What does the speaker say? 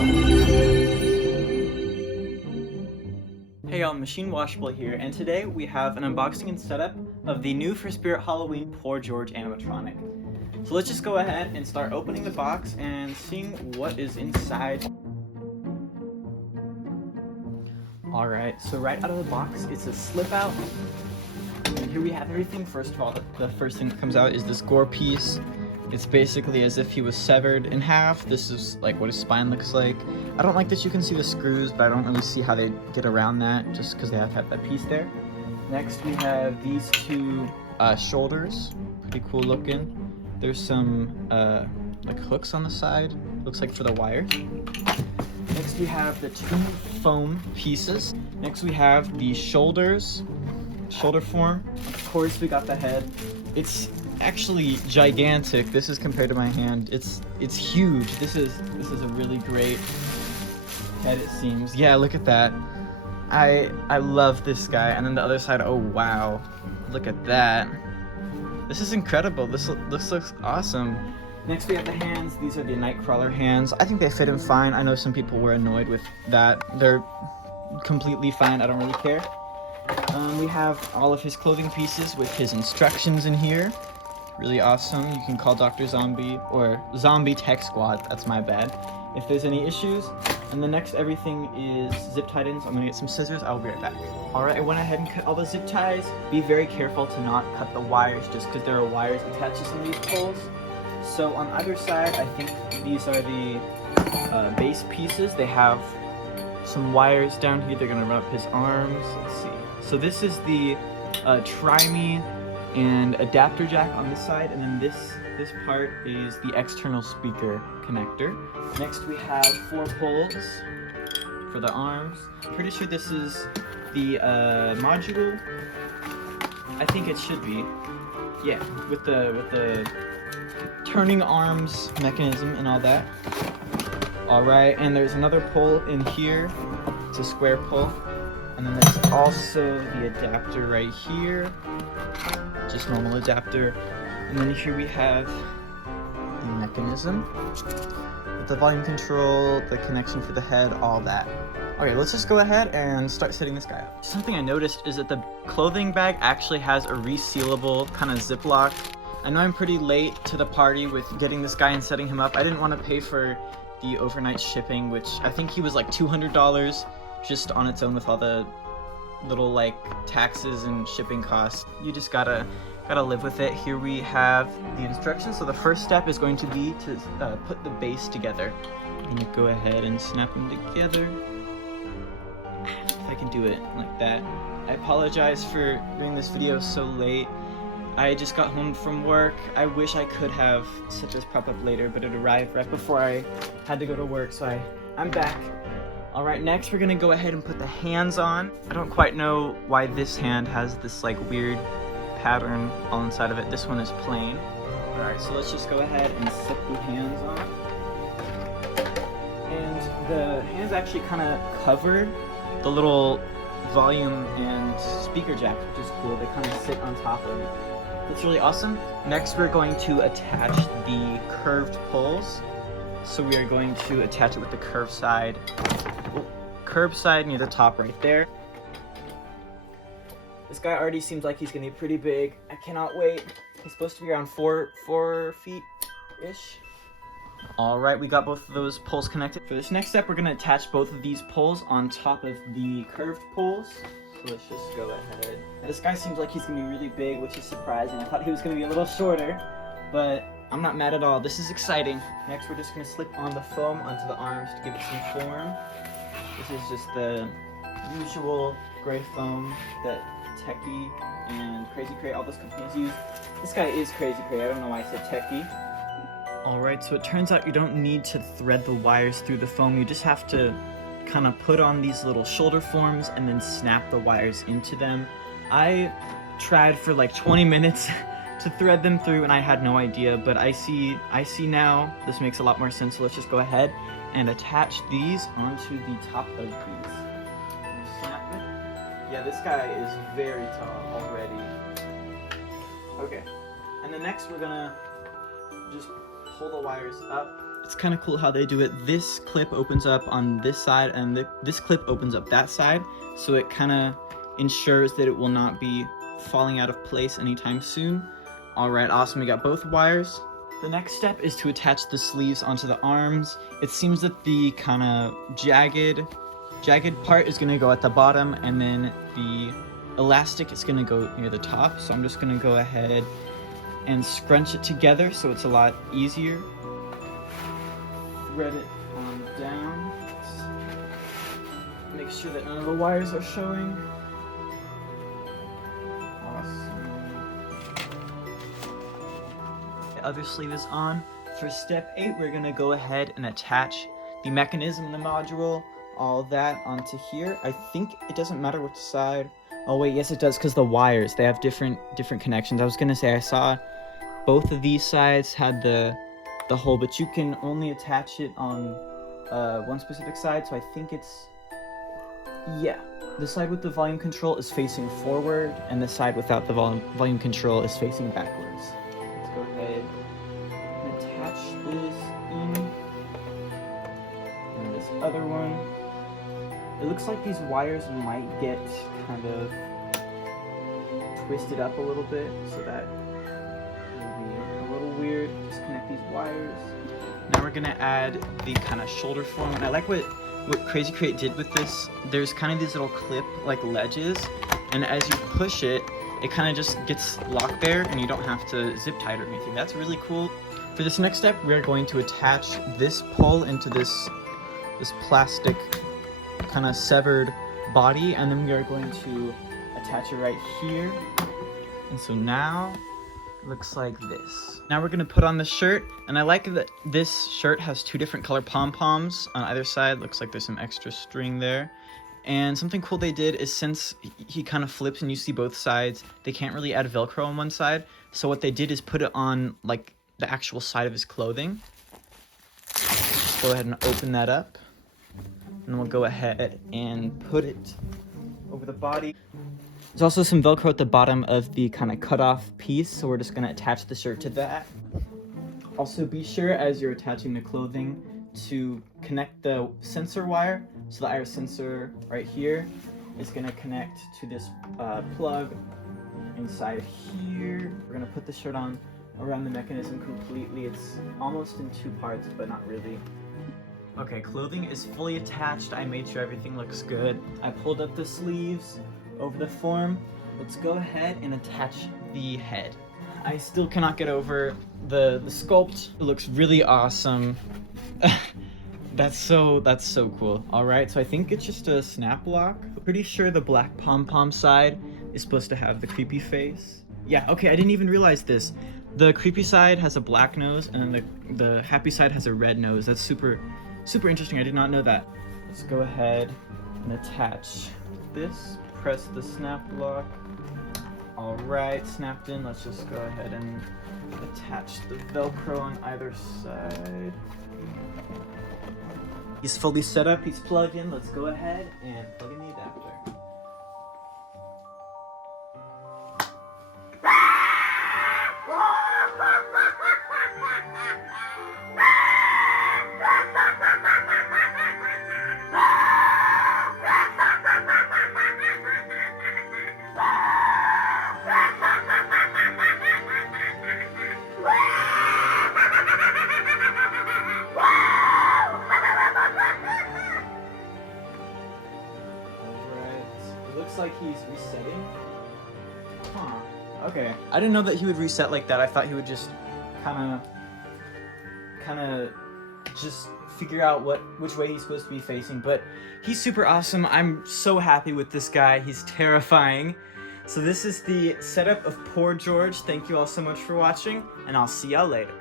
Hey y'all, Machine Washable here, and today we have an unboxing and setup of the new For Spirit Halloween Poor George animatronic. So let's just go ahead and start opening the box and seeing what is inside. Alright, so right out of the box, it's a slip out. And here we have everything. First of all, the first thing that comes out is this gore piece. It's basically as if he was severed in half. This is like what his spine looks like. I don't like that you can see the screws, but I don't really see how they get around that just because they have to have that piece there. Next we have these two shoulders. Pretty cool looking. There's some like hooks on the side. Looks like for the wires. Next we have the two foam pieces. Next we have the shoulders. Shoulder form. Of course we got the head. It's actually gigantic. This is compared to my hand. It's huge. This is a really great head, it seems. Yeah, look at that. I love this guy. And then the other side, oh wow. Look at that. This is incredible. This looks awesome. Next we have the hands. These are the Nightcrawler hands. I think they fit him fine. I know some people were annoyed with that. They're completely fine. I don't really care. We have all of his clothing pieces with his instructions in here. Really awesome. You can call Dr. Zombie or Zombie Tech Squad. That's my bad. If there's any issues. And the next everything is zip tied in, so I'm gonna get some scissors. I'll be right back. Alright, I went ahead and cut all the zip ties. Be very careful to not cut the wires just because there are wires attached to some of these poles. So on either side, I think these are the base pieces. They have some wires down here. They're gonna run up his arms. Let's see. So this is the Try-Me and adapter jack on this side, and then this part is the external speaker connector. Next we have 4 poles for the arms. Pretty sure this is the module. I think it should be. Yeah, with the turning arms mechanism and all that. Alright, and there's another pole in here. It's a square pole. And then there's also the adapter right here. Just normal adapter. And then here we have the mechanism with the volume control, the connection for the head, all that. Okay, let's just go ahead and start setting this guy up. Something I noticed is that the clothing bag actually has a resealable kind of Ziploc. I know I'm pretty late to the party with getting this guy and setting him up. I didn't want to pay for the overnight shipping, which I think he was like $200 just on its own with all the little like taxes and shipping costs. You just gotta live with it. Here we have the instructions. So the first step is going to be to put the base together. I'm gonna go ahead and snap them together. If I can do it like that. I apologize for doing this video so late. I just got home from work. I wish I could have set this prop up later, but it arrived right before I had to go to work, so I'm back. Alright, next we're gonna go ahead and put the hands on. I don't quite know why this hand has this like weird pattern all inside of it. This one is plain. Alright, so let's just go ahead and set the hands on. And the hands actually kind of cover the little volume and speaker jack, which is cool. They kind of sit on top of it. That's really awesome. Next we're going to attach the curved poles. So we are going to attach it with the curved side near the top right there. This guy already seems like he's gonna be pretty big. I cannot wait. He's supposed to be around 4 feet-ish. Alright, we got both of those poles connected. For this next step, we're gonna attach both of these poles on top of the curved poles. So let's just go ahead. This guy seems like he's gonna be really big, which is surprising. I thought he was gonna be a little shorter, but I'm not mad at all. This is exciting. Next, we're just gonna slip on the foam onto the arms to give it some form. This is just the usual gray foam that Techie and Crazy Crate, all those companies use. This guy is Crazy Crate. I don't know why I said Techie. Alright, so it turns out you don't need to thread the wires through the foam. You just have to kind of put on these little shoulder forms and then snap the wires into them. I tried for like 20 minutes to thread them through and I had no idea, but I see now this makes a lot more sense. So let's just go ahead and attach these onto the top of these. Snap it. Yeah, this guy is very tall already. Okay, and then next we're gonna just pull the wires up. It's kind of cool how they do it. This clip opens up on this side, and this clip opens up that side, so it kind of ensures that it will not be falling out of place anytime soon. Alright, awesome, we got both wires. The next step is to attach the sleeves onto the arms. It seems that the kind of jagged part is going to go at the bottom, and then the elastic is going to go near the top. So I'm just going to go ahead and scrunch it together so it's a lot easier. Thread it down. Make sure that none of the wires are showing. The other sleeve is on. For step 8, we're gonna go ahead and attach the mechanism in the module, all that onto here. I think it doesn't matter which side. Oh wait, yes it does, because the wires, they have different connections. I was gonna say I saw both of these sides had the hole, but you can only attach it on one specific side, so I think it's, yeah. The side with the volume control is facing forward, and the side without the volume control is facing backwards. Let's go ahead and attach this in. And this other one. It looks like these wires might get kind of twisted up a little bit, so that will be a little weird. Just connect these wires. Now we're gonna add the kind of shoulder form, and I like what Crazy Crate did with this. There's kind of these little clip like ledges, and as you push it, it kind of just gets locked there, and you don't have to zip tie it or anything. That's really cool. For this next step, we're going to attach this pole into this plastic kind of severed body, and then we are going to attach it right here. And so now it looks like this. Now we're gonna put on the shirt, and I like that this shirt has 2 different color pom-poms on either side. Looks like there's some extra string there. And something cool they did is, since he kind of flips and you see both sides, they can't really add Velcro on one side. So what they did is put it on like the actual side of his clothing. Just go ahead and open that up. And we'll go ahead and put it over the body. There's also some Velcro at the bottom of the kind of cut off piece, so we're just going to attach the shirt to that. Also be sure, as you're attaching the clothing, to connect the sensor wire. So the iris sensor right here is going to connect to this plug inside here. We're going to put the shirt on around the mechanism completely. It's almost in 2 parts, but not really. Okay, clothing is fully attached. I made sure everything looks good. I pulled up the sleeves over the form. Let's go ahead and attach the head. I still cannot get over the sculpt. It looks really awesome. That's so cool. Alright, so I think it's just a snap lock. Pretty sure the black pom-pom side is supposed to have the creepy face. Yeah, okay, I didn't even realize this. The creepy side has a black nose, and then the happy side has a red nose. That's super interesting. I did not know that. Let's go ahead and attach this. Press the snap lock. Alright, snapped in. Let's just go ahead and attach the Velcro on either side. He's fully set up, he's plugged in. Let's go ahead and plug in the adapter. Looks like he's resetting. Huh. Okay. I didn't know that he would reset like that. I thought he would just kind of just figure out which way he's supposed to be facing. But he's super awesome. I'm so happy with this guy. He's terrifying. So this is the setup of Poor George. Thank you all so much for watching, and I'll see y'all later.